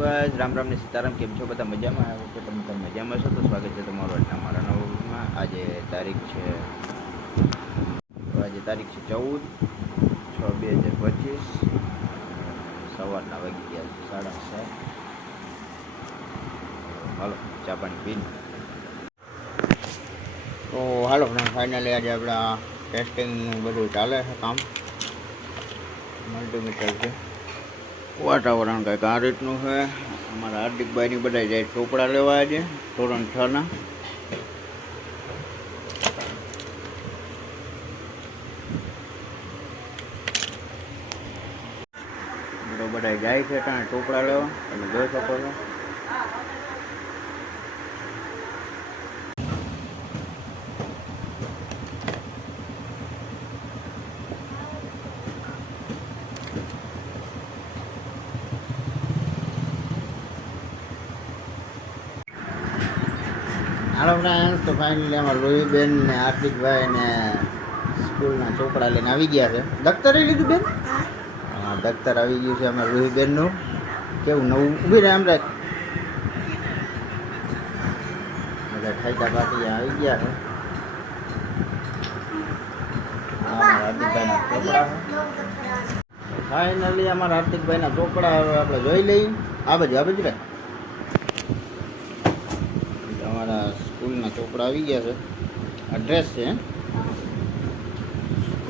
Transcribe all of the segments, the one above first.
Guys Ram Ram ને સીતારામ, કેમ છો? બધા મજામાં? આવે છે તમે તમે મજામાં છો? તો સ્વાગત છે તમારું આજના મારા નવમાં આજે તારીખ છે, આજે તારીખ છે ચૌદ છ બે હજાર પચીસ, સવારના વાગી ગયા છે સાડા સાત. હાલો, ચા પાણી પીને. તો હાલો ફાઇનલી આજે આપણા ટેસ્ટિંગનું બધું ચાલે છે કામ. મલ્ટીમીટર છે. વાતાવરણ કંઈક આ રીતનું છે. અમારા હાર્દિકભાઈની બધા જાય ચોપડા લેવા આજે, ધોરણ છ ના. બધા જાય છે ત્યાં ચોપડા લેવા. તમે જોઈ શકો છો. હાલો ફ્રેન્ડ તો ફાઇનલી અમારા લોહીબેન ને હાર્દિકભાઈ ને સ્કૂલના ચોપડા લઈને આવી ગયા છે. દફતર લીધું બેન? હા, દફતર આવી ગયું છે અમારા લોહીબેનનું. કેવું નવું? ઊભી રહે એમ રાખ બધા ખાઈતા બાકી આવી ગયા છે. ફાઇનલી અમારા હાર્દિકભાઈના ચોપડા. હવે આપણે જોઈ લઈએ. આ બાજુ આ બાજુ અમારા સ્કૂલના ચોપડા આવી ગયા છે. આ ડ્રેસ છે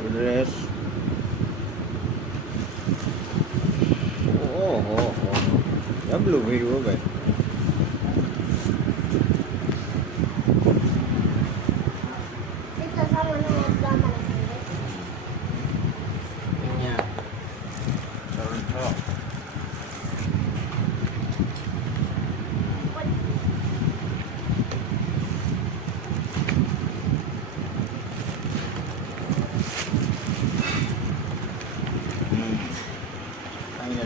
ડ્રેસ ઓહો હો ડબલું હો ભાઈ અહીંયા ધોરણ છ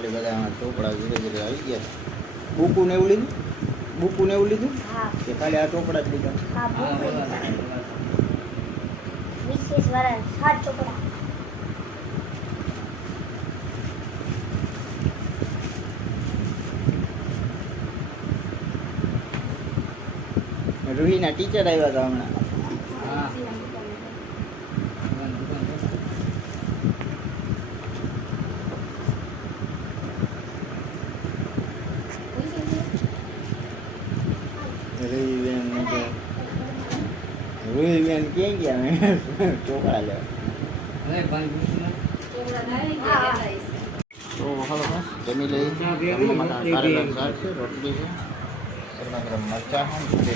ફાઇનલી બધા ટોપડા જુદા ધીરે આવી ગયા બુકું ને એવું લીધું? બુકું ને એવું લીધું? કે ખાલી આ ટોપડા જ લીધા? રૂહીના ટીચર આવ્યા હતા હમણાં. રૂહીબેન કે રૂહીબેન ક્યાં ગયા? ચોપડા લેવા તો હાલો બસ છે રોટલી છે ગરમ મરચાં છે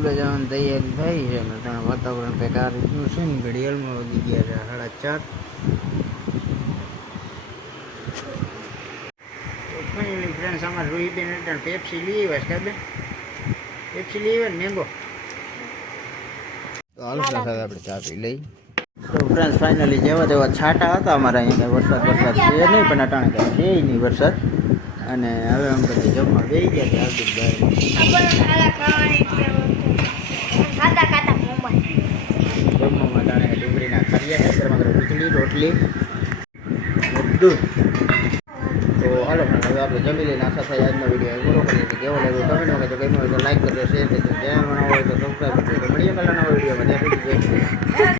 સ્કૂલે જવાની તૈયારી થઈ છે ને ત્યાં વાતાવરણ કંઈક રીતનું છે ને, ઘડિયાળમાં વધી ગયા છે, સાડા ચાર. ફાઇનલી ફ્રેન્ડ્સ અમારે રોહિતબેન એટલે પેપ્સી લઈ આવ્યા છે બેન પેપ્સી લઈ આવ્યા ને મેંગો તો હાલો તો ફ્રેન્ડ્સ ફાઇનલી જેવા તેવા છાંટા હતા, અમારા અહીંયા કાંઈ વરસાદ વરસાદ છે નહીં, પણ અટાણે કાંઈ છે નહીં વરસાદ. અને હવે અમે બધા જમવા બે ગયા છે, હાર્દિકભાઈ. ખાતા ખાતા મોબાઈલ જમવામાં અટાણે ડુંગળીના ખાઈએ ગરમા ગરમ ખીચડી રોટલી બધું. તો હાલો ફ્રેન્ડ હવે આપણે જમી લઈને આશા થાય આજનો વીડિયો પૂરો કરીએ કેવો લાગ્યો? કમેન્ટમાં કહેજો. ગમ્યો હોય તો લાઈક કરજો શેર કરજો. જ્યાં હોય તો સબસ્ક્રાઈબ કરજો. મળીએ પહેલાં નવા વિડીયોમાં